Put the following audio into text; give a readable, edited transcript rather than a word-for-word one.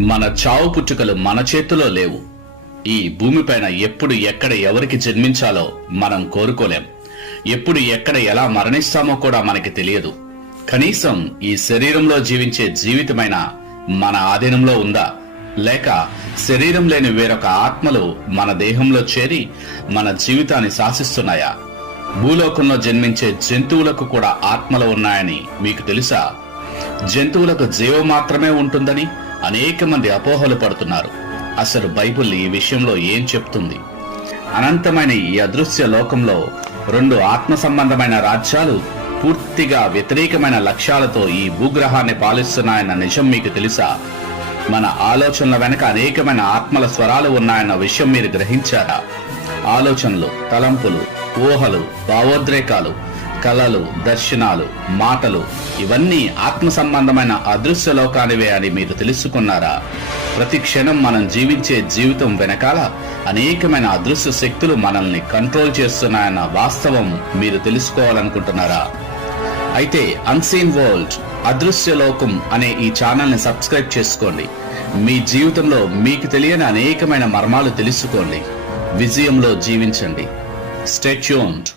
మన చావు పుట్టుకలు మన చేతిలో లేవు. ఈ భూమిపైన ఎప్పుడు ఎక్కడ ఎవరికి జన్మించాలో మనం కోరుకోలేం. ఎప్పుడు ఎక్కడ ఎలా మరణిస్తామో కూడా మనకి తెలియదు. కనీసం ఈ శరీరంలో జీవించే జీవితమైన మన ఆధీనంలో ఉందా, లేక శరీరం లేని వేరొక ఆత్మలు మన దేహంలో చేరి మన జీవితాన్ని శాసిస్తున్నాయా? భూలోకంలో జన్మించే జంతువులకు కూడా ఆత్మలు ఉన్నాయని మీకు తెలుసా? జంతువులకు జీవం మాత్రమే ఉంటుందని అనేక మంది అపోహలు పడుతున్నారు. అసలు బైబిల్ ఈ విషయంలో ఏం చెప్తుంది? అనంతమైన ఈ అదృశ్య లోకంలో రెండు ఆత్మ సంబంధమైన రాజ్యాలు పూర్తిగా వ్యతిరేకమైన లక్ష్యాలతో ఈ భూగ్రహాన్ని పాలిస్తున్నాయన్న నిజం మీకు తెలుసా? మన ఆలోచనల వెనక అనేకమైన ఆత్మల స్వరాలు ఉన్నాయన్న విషయం మీరు గ్రహించారా? ఆలోచనలు, తలంపులు, ఊహలు, భావోద్రేకాలు, కలలు, దర్శనాలు, మాటలు ఇవన్నీ ఆత్మ సంబంధమైన అదృశ్య లోకానివే అని మీరు తెలుసుకున్నారా? ప్రతి క్షణం మనం జీవించే జీవితం వెనకాల అనేకమైన అదృశ్య శక్తులు మనల్ని కంట్రోల్ చేస్తున్నాయన్న వాస్తవం మీరు తెలుసుకోవాలనుకుంటున్నారా? అయితే అన్సీన్ వరల్డ్, అదృశ్య లోకం అనే ఈ ఛానల్ ని సబ్స్క్రైబ్ చేసుకోండి. మీ జీవితంలో మీకు తెలియని అనేకమైన మర్మాలు తెలుసుకోండి. విజయంలో జీవించండి. Stay tuned.